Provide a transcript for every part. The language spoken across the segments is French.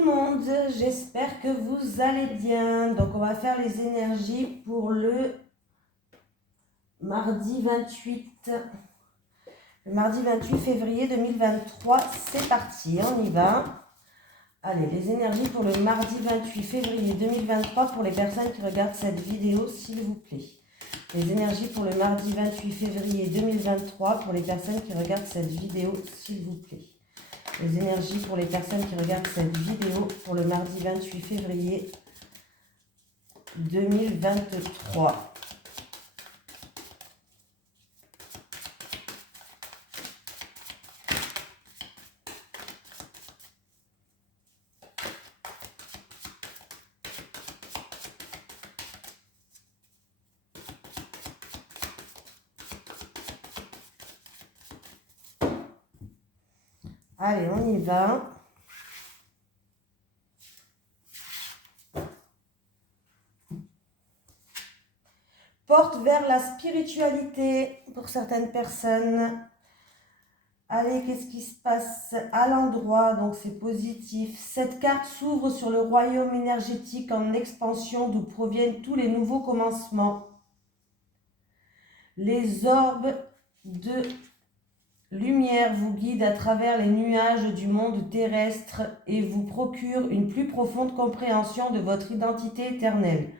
le monde, j'espère que vous allez bien. Donc on va faire les énergies pour le mardi 28. Le mardi 28 février 2023, c'est parti, on y va. Allez, les énergies pour le mardi 28 février 2023 pour les personnes qui regardent cette vidéo, s'il vous plaît. Les énergies pour le mardi 28 février 2023 pour les personnes qui regardent cette vidéo, s'il vous plaît. Les énergies pour les personnes qui regardent cette vidéo pour le mardi 28 février 2023. Allez, on y va. Porte vers la spiritualité pour certaines personnes. Allez, qu'est-ce qui se passe à l'endroit? Donc c'est positif. Cette carte s'ouvre sur le royaume énergétique en expansion d'où proviennent tous les nouveaux commencements. Les orbes de lumière vous guide à travers les nuages du monde terrestre et vous procure une plus profonde compréhension de votre identité éternelle,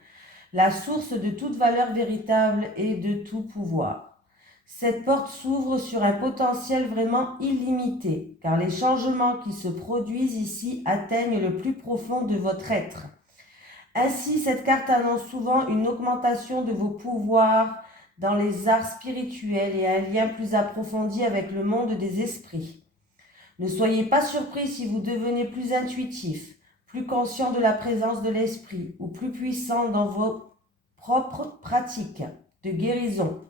la source de toute valeur véritable et de tout pouvoir. Cette porte s'ouvre sur un potentiel vraiment illimité, car les changements qui se produisent ici atteignent le plus profond de votre être. Ainsi, cette carte annonce souvent une augmentation de vos pouvoirs dans les arts spirituels et un lien plus approfondi avec le monde des esprits. Ne soyez pas surpris si vous devenez plus intuitif, plus conscient de la présence de l'esprit ou plus puissant dans vos propres pratiques de guérison.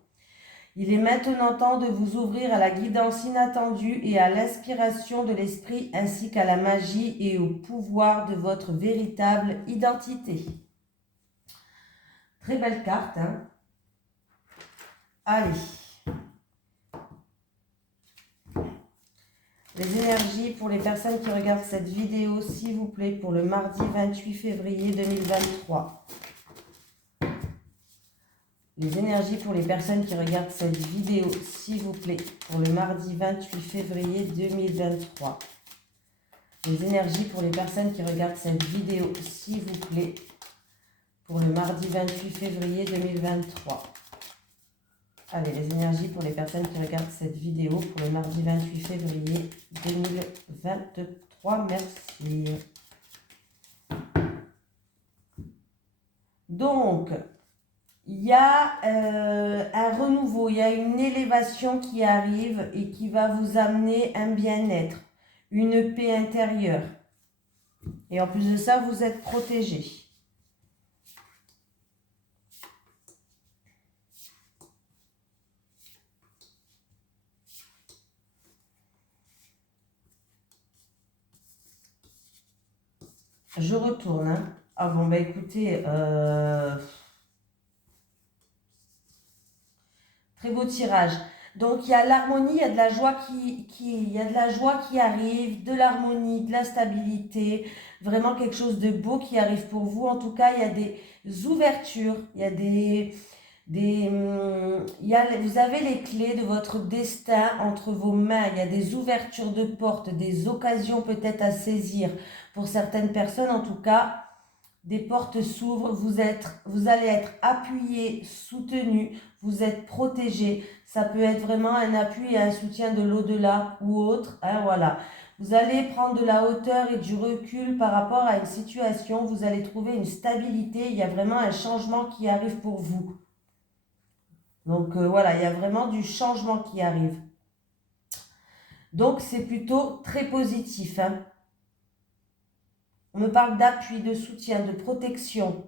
Il est maintenant temps de vous ouvrir à la guidance inattendue et à l'inspiration de l'esprit ainsi qu'à la magie et au pouvoir de votre véritable identité. Très belle carte, hein? Allez. Les énergies pour les personnes qui regardent cette vidéo, s'il vous plaît, pour le mardi 28 février 2023. Les énergies pour les personnes qui regardent cette vidéo, s'il vous plaît, pour le mardi 28 février 2023. Les énergies pour les personnes qui regardent cette vidéo, s'il vous plaît, pour le mardi 28 février 2023. Allez, les énergies pour les personnes qui regardent cette vidéo pour le mardi 28 février 2023. Merci. Donc, il y a un renouveau, il y a une élévation qui arrive et qui va vous amener un bien-être, une paix intérieure. Et en plus de ça, vous êtes protégé. Je retourne. Hein. Ah bon, bah écoutez, très beau tirage. Donc il y a l'harmonie, il y a de la joie il y a de la joie qui arrive, de l'harmonie, de la stabilité, vraiment quelque chose de beau qui arrive pour vous. En tout cas, il y a des ouvertures, il y a vous avez les clés de votre destin entre vos mains. Il y a des ouvertures de portes, des occasions peut-être à saisir. Pour certaines personnes, en tout cas, des portes s'ouvrent. Vous allez être appuyé, soutenu, vous êtes protégé. Ça peut être vraiment un appui et un soutien de l'au-delà ou autre. Hein, voilà. Vous allez prendre de la hauteur et du recul par rapport à une situation. Vous allez trouver une stabilité. Il y a vraiment un changement qui arrive pour vous. Donc voilà, il y a vraiment du changement qui arrive. Donc c'est plutôt très positif. Hein. On me parle d'appui, de soutien, de protection.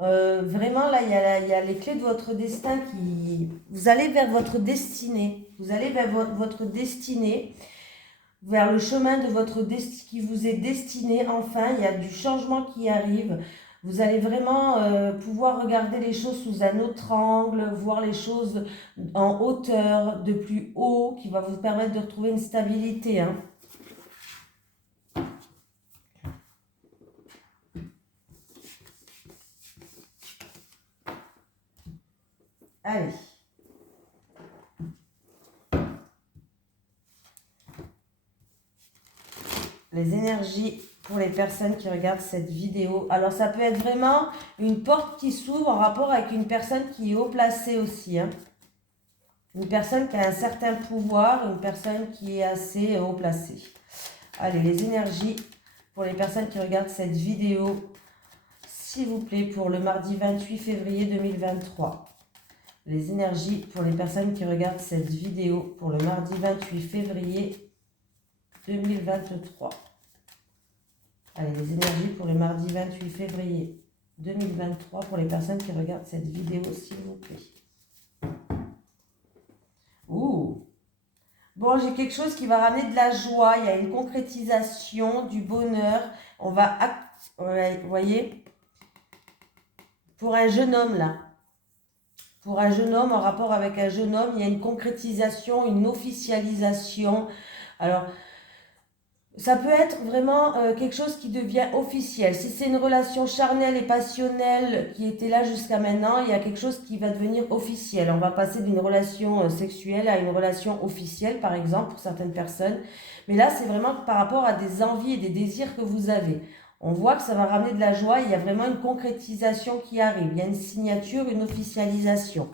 Vraiment là, il y a les clés de votre destin qui... Vous allez vers votre destinée. Vous allez vers votre destinée, vers le chemin de votre destinée qui vous est destiné. Enfin, il y a du changement qui arrive. Vous allez vraiment pouvoir regarder les choses sous un autre angle, voir les choses en hauteur, de plus haut, qui va vous permettre de retrouver une stabilité. Hein. Allez. Les énergies pour les personnes qui regardent cette vidéo. Alors, ça peut être vraiment une porte qui s'ouvre en rapport avec une personne qui est haut placée aussi. Hein. Une personne qui a un certain pouvoir, une personne qui est assez haut placée. Allez, les énergies pour les personnes qui regardent cette vidéo, s'il vous plaît, pour le mardi 28 février 2023. Les énergies pour les personnes qui regardent cette vidéo pour le mardi 28 février 2023. Allez, les énergies pour le mardi 28 février 2023 pour les personnes qui regardent cette vidéo, s'il vous plaît. Ouh! Bon, j'ai quelque chose qui va ramener de la joie. Il y a une concrétisation, du bonheur. On va... Ouais, vous voyez? Pour un jeune homme, là. Pour un jeune homme, en rapport avec un jeune homme, il y a une concrétisation, une officialisation. Alors... ça peut être vraiment quelque chose qui devient officiel. Si c'est une relation charnelle et passionnelle qui était là jusqu'à maintenant, il y a quelque chose qui va devenir officiel. On va passer d'une relation sexuelle à une relation officielle, par exemple, pour certaines personnes. Mais là, c'est vraiment par rapport à des envies et des désirs que vous avez. On voit que ça va ramener de la joie. Il y a vraiment une concrétisation qui arrive. Il y a une signature, une officialisation.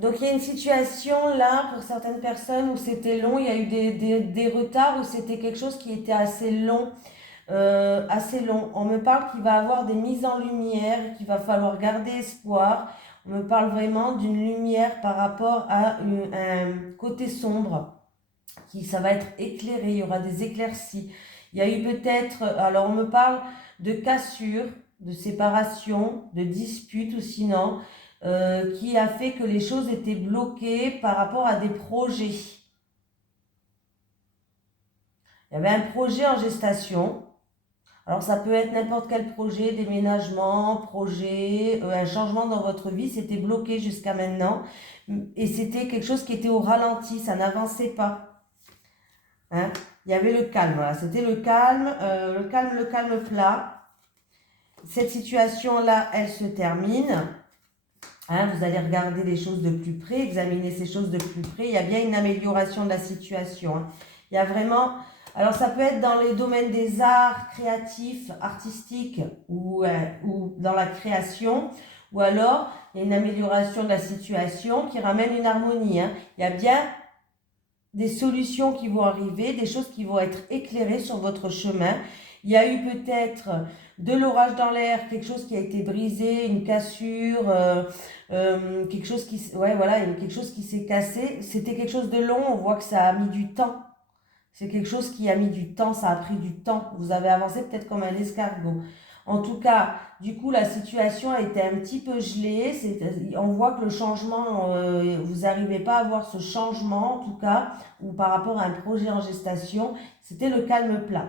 Donc il y a une situation là pour certaines personnes où c'était long, il y a eu des retards, où c'était quelque chose qui était assez long, assez long. On me parle qu'il va y avoir des mises en lumière, qu'il va falloir garder espoir. On me parle vraiment d'une lumière par rapport à un côté sombre, qui ça va être éclairé, il y aura des éclaircies. Il y a eu peut-être, alors on me parle de cassure, de séparation, de dispute ou sinon, qui a fait que les choses étaient bloquées par rapport à des projets. Il y avait un projet en gestation. Alors ça peut être n'importe quel projet, déménagement, projet, un changement dans votre vie, c'était bloqué jusqu'à maintenant. Et c'était quelque chose qui était au ralenti, ça n'avançait pas. Hein? Il y avait le calme, voilà. C'était le calme, le calme plat. Cette situation-là, elle se termine. Hein, vous allez regarder les choses de plus près, examiner ces choses de plus près. Il y a bien une amélioration de la situation. Hein. Il y a vraiment... Alors, ça peut être dans les domaines des arts créatifs, artistiques ou dans la création. Ou alors, il y a une amélioration de la situation qui ramène une harmonie. Hein. Il y a bien des solutions qui vont arriver, des choses qui vont être éclairées sur votre chemin. Il y a eu peut-être de l'orage dans l'air, quelque chose qui a été brisé, une cassure, quelque chose qui, ouais, voilà, quelque chose qui s'est cassé. C'était quelque chose de long, on voit que ça a mis du temps. C'est quelque chose qui a mis du temps, ça a pris du temps. Vous avez avancé peut-être comme un escargot. En tout cas, du coup, la situation a été un petit peu gelée. On voit que le changement, vous n'arrivez pas à voir ce changement, en tout cas, ou par rapport à un projet en gestation, c'était le calme plat.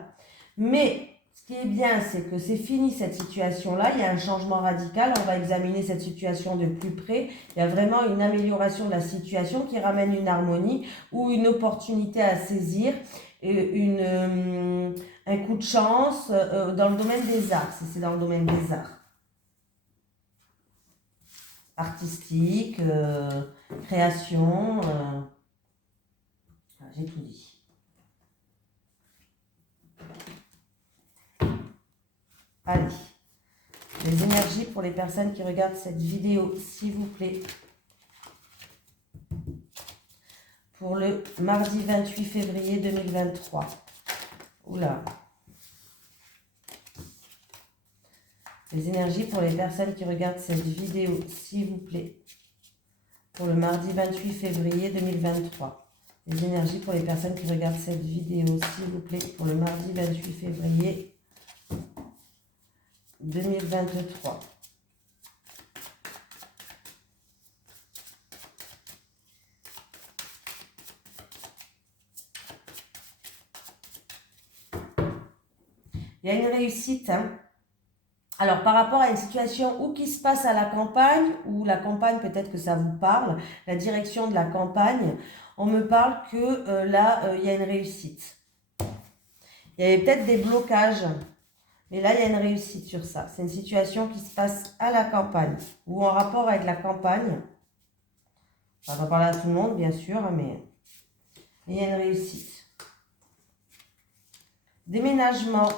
Mais ce qui est bien, c'est que c'est fini cette situation-là. Il y a un changement radical. On va examiner cette situation de plus près. Il y a vraiment une amélioration de la situation qui ramène une harmonie ou une opportunité à saisir, un coup de chance dans le domaine des arts, si c'est dans le domaine des arts. Artistique, création, j'ai tout dit. Allez, les énergies pour les personnes qui regardent cette vidéo, s'il vous plaît. Pour le mardi 28 février 2023. Oula. Les énergies pour les personnes qui regardent cette vidéo, s'il vous plaît. Pour le mardi 28 février 2023. Les énergies pour les personnes qui regardent cette vidéo, s'il vous plaît. Pour le mardi 28 février 2023. Il y a une réussite, hein. Alors, par rapport à une situation où qui se passe à la campagne, ou la campagne, peut-être que ça vous parle, la direction de la campagne, on me parle que là, il y a une réussite. Il y avait peut-être des blocages, mais là, il y a une réussite sur ça. C'est une situation qui se passe à la campagne, ou en rapport avec la campagne. Ça va parler à tout le monde, bien sûr, mais il y a une réussite. Déménagement.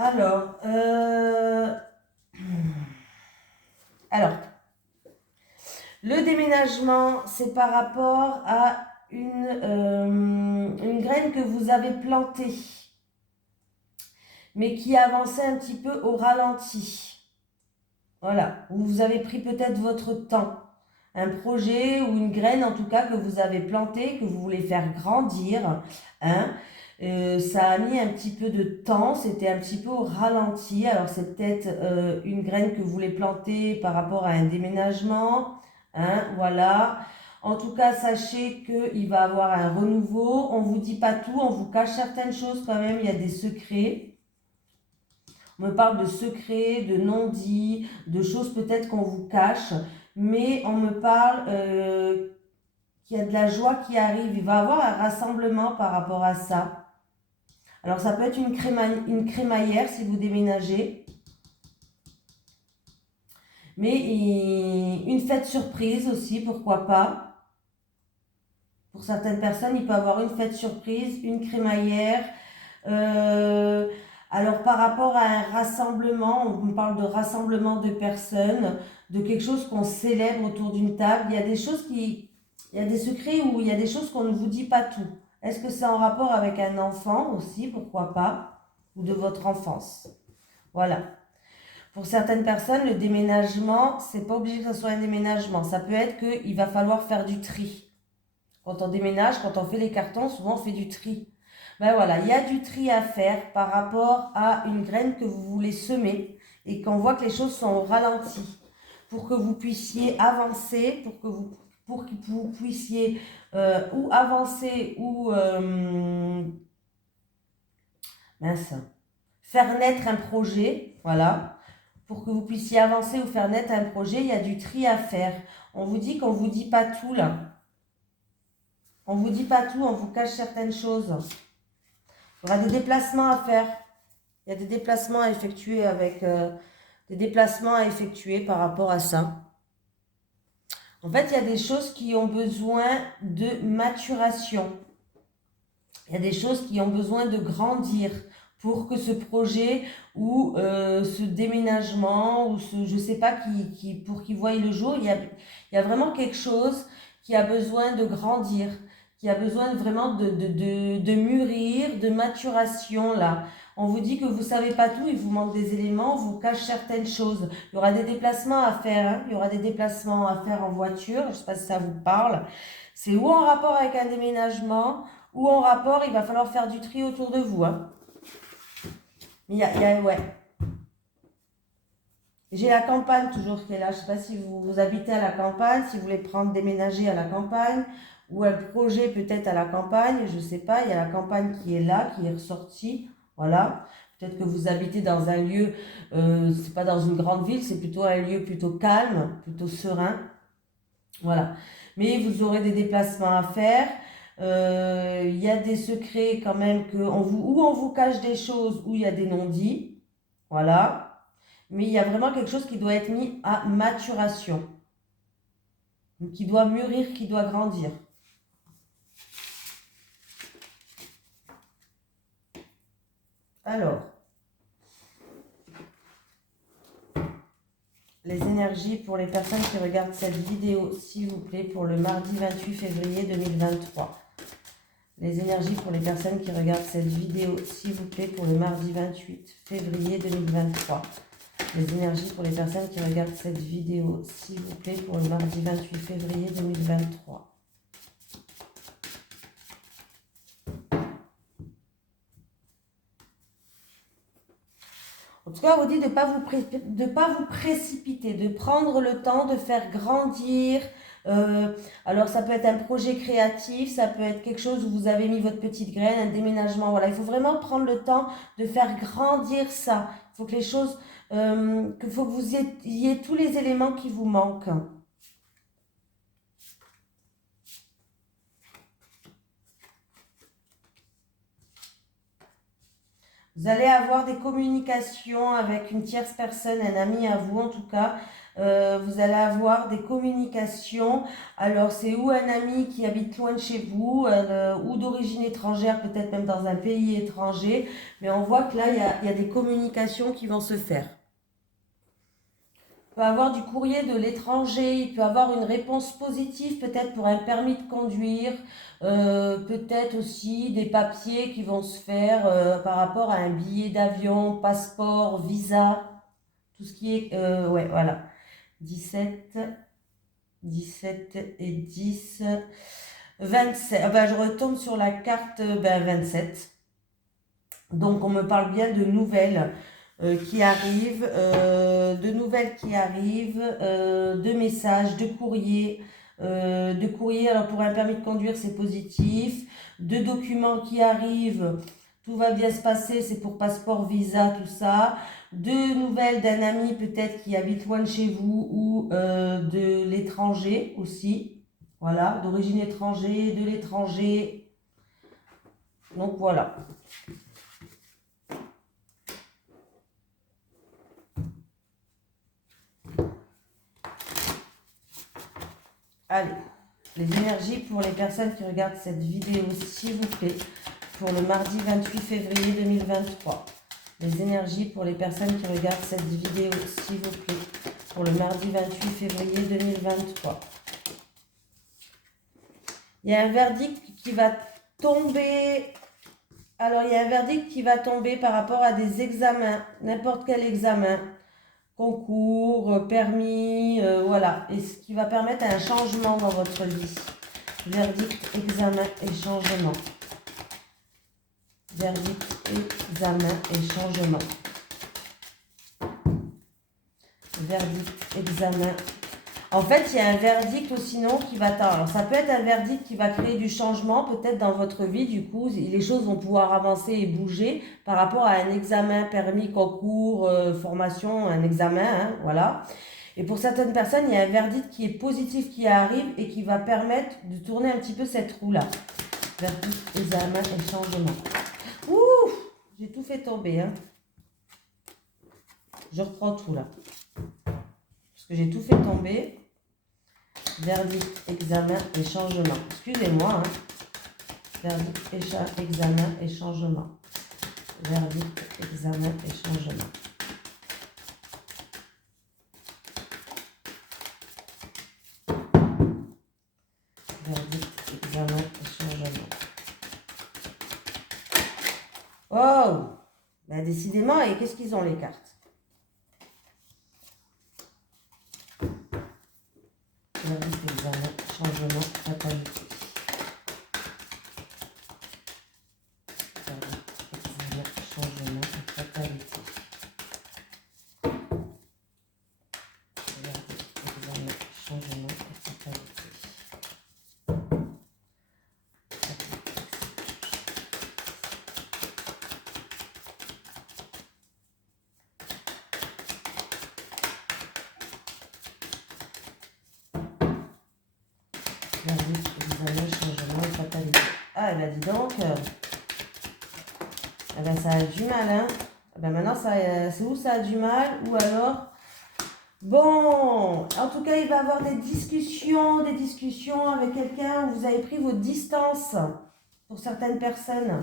Alors, le déménagement, c'est par rapport à une graine que vous avez plantée, mais qui avançait un petit peu au ralenti. Voilà, vous avez pris peut-être votre temps. Un projet ou une graine en tout cas que vous avez planté, que vous voulez faire grandir. Hein. Ça a mis un petit peu de temps, c'était un petit peu au ralenti. Alors c'est peut-être une graine que vous voulez planter par rapport à un déménagement. Hein, voilà. En tout cas, sachez qu'il va y avoir un renouveau. On ne vous dit pas tout, on vous cache certaines choses quand même, il y a des secrets. On me parle de secrets, de non-dits, de choses peut-être qu'on vous cache, mais on me parle qu'il y a de la joie qui arrive. Il va y avoir un rassemblement par rapport à ça. Alors ça peut être une crémaillère si vous déménagez, mais une fête surprise aussi, pourquoi pas. Pour certaines personnes, il peut y avoir une fête surprise, une crémaillère. Alors par rapport à un rassemblement, on parle de rassemblement de personnes, de quelque chose qu'on célèbre autour d'une table. Il y a des choses il y a des secrets où il y a des choses qu'on ne vous dit pas tout. Est-ce que c'est en rapport avec un enfant aussi, pourquoi pas, ou de votre enfance? Voilà. Pour certaines personnes, le déménagement, c'est pas obligé que ce soit un déménagement. Ça peut être qu'il va falloir faire du tri. Quand on déménage, quand on fait les cartons, souvent on fait du tri. Ben voilà, il y a du tri à faire par rapport à une graine que vous voulez semer et qu'on voit que les choses sont au ralenti pour que vous puissiez avancer, pour que vous puissiez ou avancer ou faire naître un projet, voilà. Pour que vous puissiez avancer ou faire naître un projet, il y a du tri à faire. On vous dit qu'on ne vous dit pas tout là. On ne vous dit pas tout, on vous cache certaines choses. Il y aura des déplacements à faire. Il y a des déplacements à effectuer par rapport à ça. En fait, il y a des choses qui ont besoin de maturation. Il y a des choses qui ont besoin de grandir pour que ce projet ou ce déménagement ou je ne sais pas pour qu'il voie le jour, il y a vraiment quelque chose qui a besoin de grandir, qui a besoin vraiment de mûrir, de maturation là. On vous dit que vous ne savez pas tout, il vous manque des éléments, on vous cache certaines choses. Il y aura des déplacements à faire, hein. Il y aura des déplacements à faire en voiture, je ne sais pas si ça vous parle. C'est ou en rapport avec un déménagement, ou en rapport, il va falloir faire du tri autour de vous. Hein. Ouais. J'ai la campagne toujours qui est là. Je ne sais pas si vous habitez à la campagne, si vous voulez déménager à la campagne, ou un projet peut-être à la campagne, je ne sais pas. Il y a la campagne qui est là, qui est ressortie. Voilà. Peut-être que vous habitez dans un lieu, c'est pas dans une grande ville, c'est plutôt un lieu plutôt calme, plutôt serein. Voilà. Mais vous aurez des déplacements à faire. Il y a des secrets quand même où on vous cache des choses, où il y a des non-dits. Voilà. Mais il y a vraiment quelque chose qui doit être mis à maturation. Qui doit mûrir, qui doit grandir. Alors, les énergies pour les personnes qui regardent cette vidéo, s'il vous plaît, pour le mardi 28 février 2023. Les énergies pour les personnes qui regardent cette vidéo, s'il vous plaît, pour le mardi 28 février 2023. Les énergies pour les personnes qui regardent cette vidéo, s'il vous plaît, pour le mardi 28 février 2023. En tout cas, on vous dit de ne pas vous précipiter, de prendre le temps de faire grandir Alors, ça peut être un projet créatif, ça peut être quelque chose où vous avez mis votre petite graine, un déménagement. Voilà, il faut vraiment prendre le temps de faire grandir ça. Il faut que les choses, faut que vous ayez tous les éléments qui vous manquent. Vous allez avoir des communications avec une tierce personne, un ami à vous en tout cas. Vous allez avoir des communications. Alors, c'est ou un ami qui habite loin de chez vous, ou d'origine étrangère, peut-être même dans un pays étranger. Mais on voit que là, il y a des communications qui vont se faire. Il peut avoir du courrier de l'étranger, il peut avoir une réponse positive peut-être pour un permis de conduire, peut-être aussi des papiers qui vont se faire par rapport à un billet d'avion, passeport, visa, tout ce qui est... ouais, voilà. 17 et 10, 27. Ah ben, je retombe sur la carte 27. Donc, on me parle bien de nouvelles qui arrivent, de messages, de courriers. Alors pour un permis de conduire, c'est positif. De documents qui arrivent, tout va bien se passer, c'est pour passeport, visa, tout ça. De nouvelles d'un ami peut-être qui habite loin de chez vous ou de l'étranger aussi. Voilà, d'origine étrangère, de l'étranger. Donc voilà. Allez, les énergies pour les personnes qui regardent cette vidéo, s'il vous plaît, pour le mardi 28 février 2023. Les énergies pour les personnes qui regardent cette vidéo, s'il vous plaît, pour le mardi 28 février 2023. Il y a un verdict qui va tomber. Alors, il y a un verdict qui va tomber par rapport à des examens, n'importe quel examen. Concours, permis, voilà. Et ce qui va permettre un changement dans votre vie. Verdict, examen et changement. Verdict, examen et changement. Verdict, examen. En fait, il y a un verdict ou sinon qui va... Alors, ça peut être un verdict qui va créer du changement, peut-être dans votre vie. Du coup, les choses vont pouvoir avancer et bouger par rapport à un examen, permis, concours, formation, un examen, hein, voilà. Et pour certaines personnes, il y a un verdict qui est positif qui arrive et qui va permettre de tourner un petit peu cette roue-là. Verdict, examen et changement. Ouh, j'ai tout fait tomber, hein. Je reprends tout, là. Parce que j'ai tout fait tomber. Verdict, examen et changement. Excusez-moi. Hein. Verdict, examen et changement. Verdict, examen et changement. Verdict, examen et changement. Oh, ben décidément, et qu'est-ce qu'ils ont les cartes? Verdict, examen, changement, fatalité. Changement et fatalité. Verdict, examen, changement et fatalité. Verdict, examen, changement et fatalité. Ah, elle a dit donc... Eh ben, ça a du mal, hein. Eh ben, maintenant, c'est où ça a du mal, ou alors... Bon, en tout cas, il va y avoir des discussions avec quelqu'un où vous avez pris vos distances pour certaines personnes.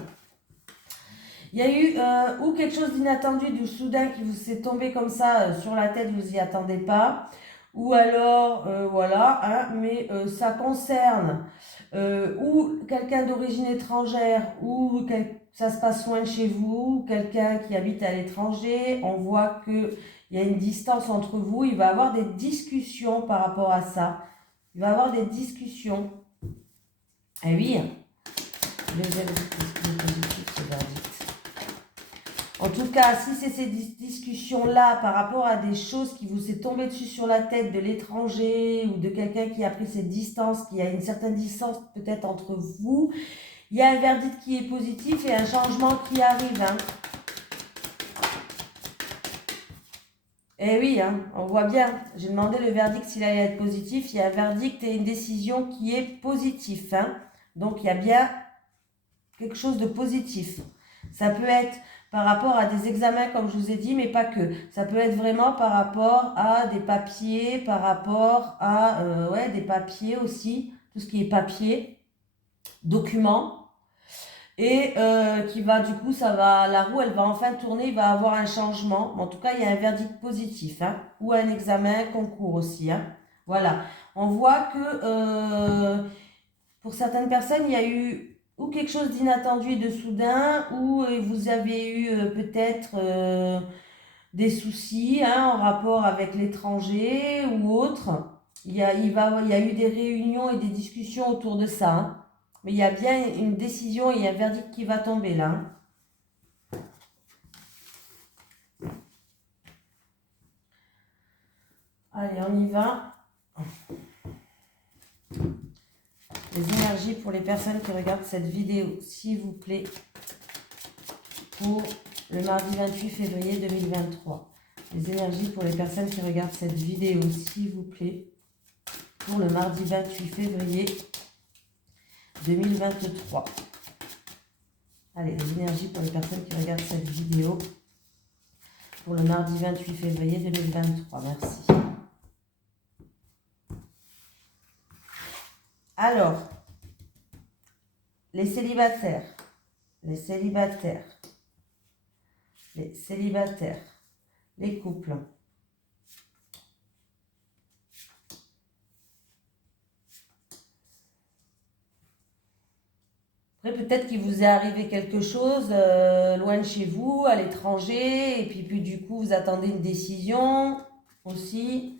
Il y a eu ou quelque chose d'inattendu, du soudain qui vous est tombé comme ça sur la tête, vous n'y attendez pas. Ou alors, voilà, hein, mais ça concerne ou quelqu'un d'origine étrangère ou ça se passe loin de chez vous, quelqu'un qui habite à l'étranger. On voit qu'il y a une distance entre vous. Il va y avoir des discussions par rapport à ça. Il va y avoir des discussions. Eh oui, le verdict, ce verdict. En tout cas, si c'est ces discussions-là par rapport à des choses qui vous est tombé dessus sur la tête de l'étranger ou de quelqu'un qui a pris cette distance, qui a une certaine distance peut-être entre vous, il y a un verdict qui est positif et un changement qui arrive. Hein. Eh oui, hein, on voit bien. J'ai demandé le verdict s'il allait être positif. Il y a un verdict et une décision qui est positif. Hein. Donc, il y a bien quelque chose de positif. Ça peut être par rapport à des examens, comme je vous ai dit, mais pas que. Ça peut être vraiment par rapport à des papiers, par rapport à des papiers aussi, tout ce qui est papier, documents. Et qui va, du coup, la roue, elle va enfin tourner, il va avoir un changement. En tout cas, il y a un verdict positif, hein, ou un examen, un concours aussi. Hein. Voilà. On voit que pour certaines personnes, il y a eu ou quelque chose d'inattendu et de soudain, ou vous avez eu peut-être des soucis hein, en rapport avec l'étranger ou autre. Il y a eu des réunions et des discussions autour de ça. Hein. Mais il y a bien une décision et un verdict qui va tomber là. Hein. Allez, on y va. Les énergies pour les personnes qui regardent cette vidéo, s'il vous plaît, pour le mardi 28 février 2023. Les énergies pour les personnes qui regardent cette vidéo, s'il vous plaît, pour le mardi 28 février 2023. Allez, les énergies pour les personnes qui regardent cette vidéo pour le mardi 28 février 2023. Merci. Alors, les célibataires, les célibataires, les célibataires, les couples. Après, peut-être qu'il vous est arrivé quelque chose loin de chez vous, à l'étranger, et puis du coup, vous attendez une décision aussi.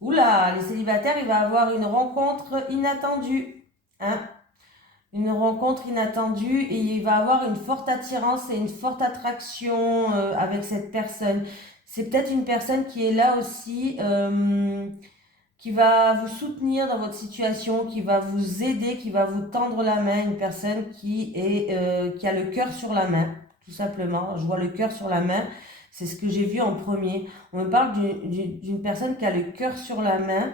Oula, les célibataires, il va avoir une rencontre inattendue. Hein? Une rencontre inattendue et il va avoir une forte attirance et une forte attraction avec cette personne. C'est peut-être une personne qui est là aussi, qui va vous soutenir dans votre situation, qui va vous aider, qui va vous tendre la main. Une personne qui a le cœur sur la main, tout simplement. Je vois le cœur sur la main. C'est ce que j'ai vu en premier. On me parle d'une personne qui a le cœur sur la main.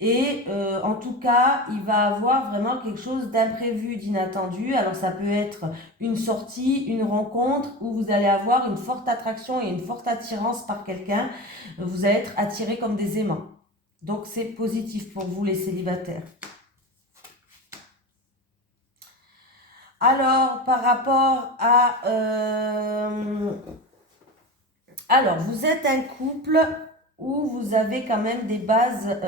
Et en tout cas, il va avoir vraiment quelque chose d'imprévu, d'inattendu. Alors ça peut être une sortie, une rencontre où vous allez avoir une forte attraction et une forte attirance par quelqu'un. Vous allez être attiré comme des aimants. Donc c'est positif pour vous les célibataires. Alors par rapport à... Alors vous êtes un couple où vous avez quand même des bases,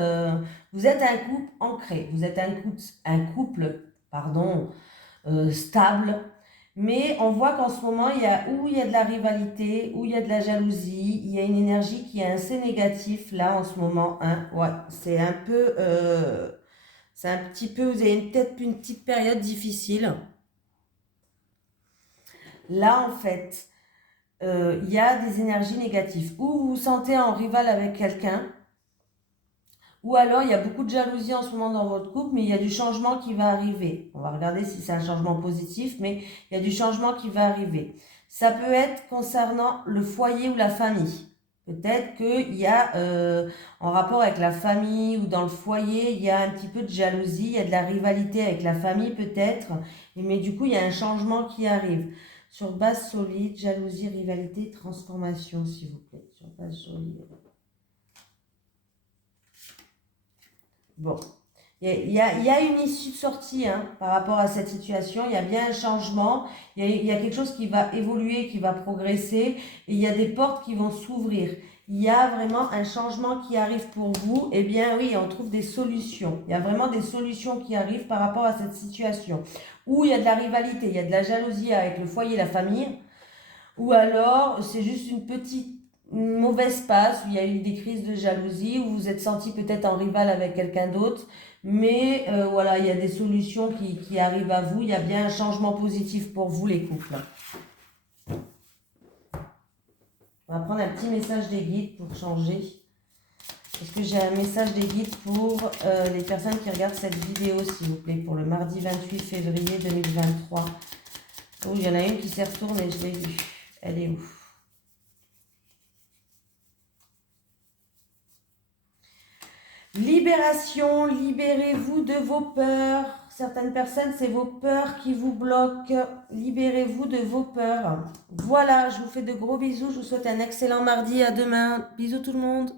vous êtes un couple ancré, vous êtes un couple stable, mais on voit qu'en ce moment, il y a de la rivalité, où il y a de la jalousie, il y a une énergie qui est assez négative là en ce moment. Hein. Ouais, c'est un peu, c'est un petit peu, vous avez peut-être une petite période difficile. Là, en fait, il y a des énergies négatives. Ou vous vous sentez en rival avec quelqu'un, ou alors il y a beaucoup de jalousie en ce moment dans votre couple, mais il y a du changement qui va arriver. On va regarder si c'est un changement positif, mais il y a du changement qui va arriver. Ça peut être concernant le foyer ou la famille. Peut-être qu'il y a, en rapport avec la famille ou dans le foyer, il y a un petit peu de jalousie, il y a de la rivalité avec la famille peut-être, mais du coup il y a un changement qui arrive. Sur base solide, jalousie, rivalité, transformation, s'il vous plaît. Sur base solide. Bon. Il y a une issue de sortie hein, par rapport à cette situation. Il y a bien un changement. Il y a quelque chose qui va évoluer, qui va progresser. Et il y a des portes qui vont s'ouvrir. Il y a vraiment un changement qui arrive pour vous. Eh bien oui, on trouve des solutions. Il y a vraiment des solutions qui arrivent par rapport à cette situation. Où il y a de la rivalité, il y a de la jalousie avec le foyer, la famille. Ou alors, c'est juste une mauvaise passe, où il y a eu des crises de jalousie, où vous vous êtes senti peut-être en rival avec quelqu'un d'autre. Mais voilà, il y a des solutions qui arrivent à vous. Il y a bien un changement positif pour vous, les couples. On va prendre un petit message des guides pour changer. Est-ce que j'ai un message des guides pour les personnes qui regardent cette vidéo, s'il vous plaît, pour le mardi 28 février 2023. Oh, il y en a une qui s'est retournée, je l'ai vue. Elle est où? Libération, libérez-vous de vos peurs. Certaines personnes, c'est vos peurs qui vous bloquent. Libérez-vous de vos peurs. Voilà, je vous fais de gros bisous. Je vous souhaite un excellent mardi. À demain. Bisous tout le monde.